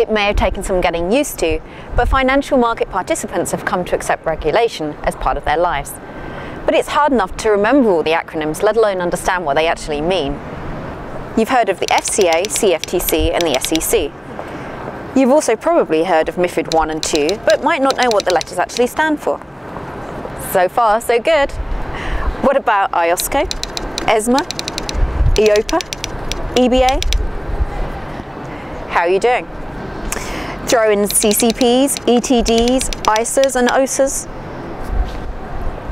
It may have taken some getting used to, but financial market participants have come to accept regulation as part of their lives. But it's hard enough to remember all the acronyms, let alone understand what they actually mean. You've heard of the FCA, CFTC and the SEC. You've also probably heard of MiFID I and II, but might not know what the letters actually stand for. So far, so good. What about IOSCO, ESMA, EIOPA, EBA? How are you doing? Throw in CCPs, ETDs, ISAs and OSAs.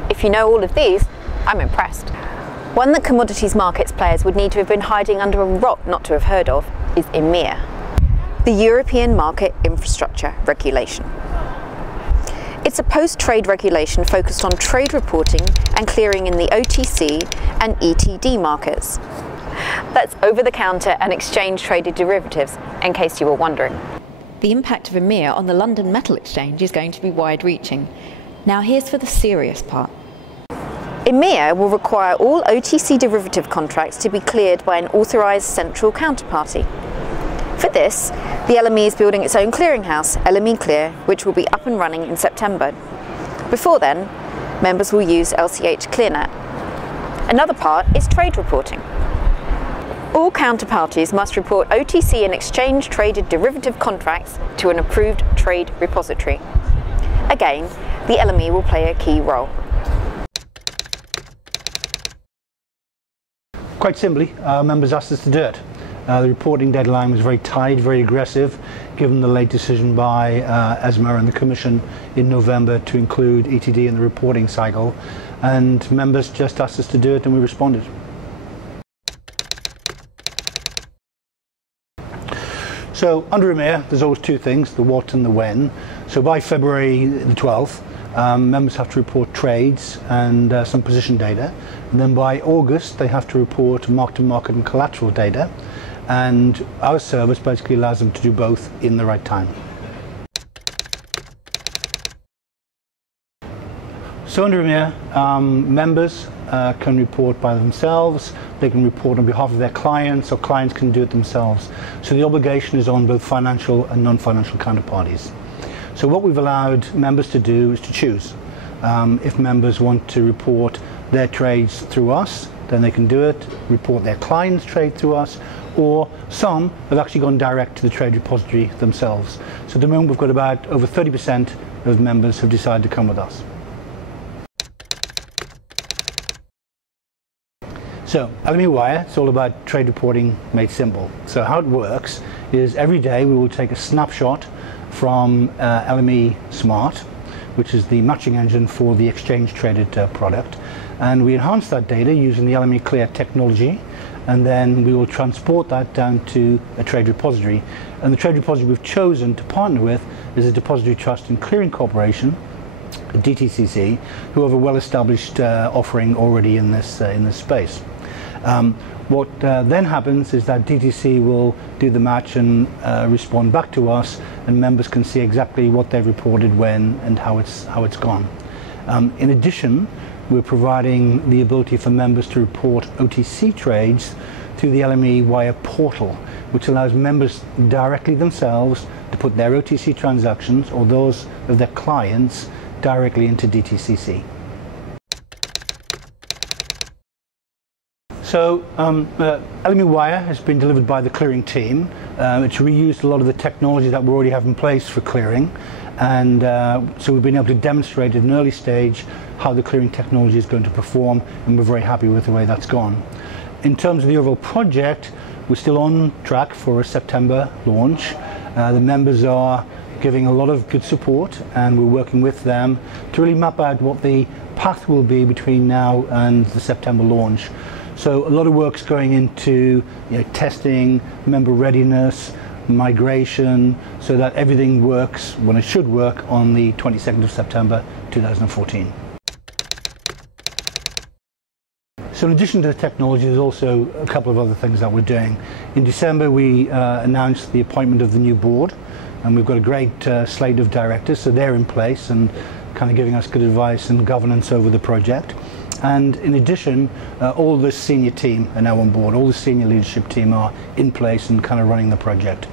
If you know all of these, I'm impressed. One that commodities markets players would need to have been hiding under a rock not to have heard of is EMIR, the European Market Infrastructure Regulation. It's a post-trade regulation focused on trade reporting and clearing in the OTC and ETD markets. That's over-the-counter and exchange-traded derivatives, in case you were wondering. The impact of EMIR on the London Metal Exchange is going to be wide-reaching. Now here's for the serious part. EMIR will require all OTC derivative contracts to be cleared by an authorised central counterparty. For this, the LME is building its own clearinghouse, LME Clear, which will be up and running in September. Before then, members will use LCH ClearNet. Another part is trade reporting. All counterparties must report OTC and exchange-traded derivative contracts to an approved trade repository. Again, the LME will play a key role. Quite simply, our members asked us to do it. The reporting deadline was very tight, very aggressive, given the late decision by ESMA and the Commission in November to include ETD in the reporting cycle, and members just asked us to do it and we responded. So under EMIR, there's always two things, the what and the when. So by February the 12th, members have to report trades and some position data. And then by August, they have to report mark-to-market and collateral data. And our service basically allows them to do both in the right time. So under EMIR, members can report by themselves, they can report on behalf of their clients, or clients can do it themselves. So the obligation is on both financial and non-financial counterparties. So what we've allowed members to do is to choose. If members want to report their trades through us, then they can do it, report their clients' trade through us, or some have actually gone direct to the trade repository themselves. So at the moment we've got about over 30% of members have decided to come with us. So LME Wire, it's all about trade reporting made simple. So how it works is every day we will take a snapshot from LME Smart, which is the matching engine for the exchange traded product, and we enhance that data using the LME Clear technology, and then we will transport that down to a trade repository. And the trade repository we've chosen to partner with is a Depository Trust and Clearing Corporation, a DTCC, who have a well-established offering already in this space. What then happens is that DTC will do the match and respond back to us, and members can see exactly what they've reported when and how it's gone. In addition, we're providing the ability for members to report OTC trades through the LME Wire portal, which allows members directly themselves to put their OTC transactions or those of their clients directly into DTCC. So LME Wire has been delivered by the clearing team. It's reused a lot of the technology that we already have in place for clearing, and so we've been able to demonstrate at an early stage how the clearing technology is going to perform, and we're very happy with the way that's gone. In terms of the overall project, we're still on track for a September launch. The members are giving a lot of good support, and we're working with them to really map out what the path will be between now and the September launch. So a lot of work's going into testing, member readiness, migration, so that everything works when it should work on the 22nd of September 2014. So in addition to the technology, there's also a couple of other things that we're doing. In December we announced the appointment of the new board, and we've got a great slate of directors, so they're in place and kind of giving us good advice and governance over the project. And in addition, all the senior team are now on board. All the senior leadership team are in place and kind of running the project.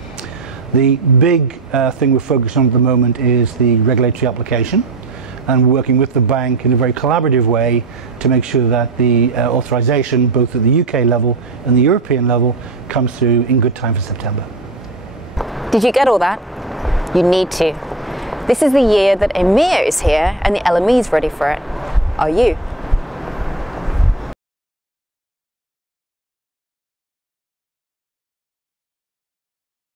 The big thing we're focused on at the moment is the regulatory application, and working with the bank in a very collaborative way to make sure that the authorization, both at the UK level and the European level, comes through in good time for September. Did you get all that? You need to. This is the year that EMIR is here and the LME is ready for it. Are you?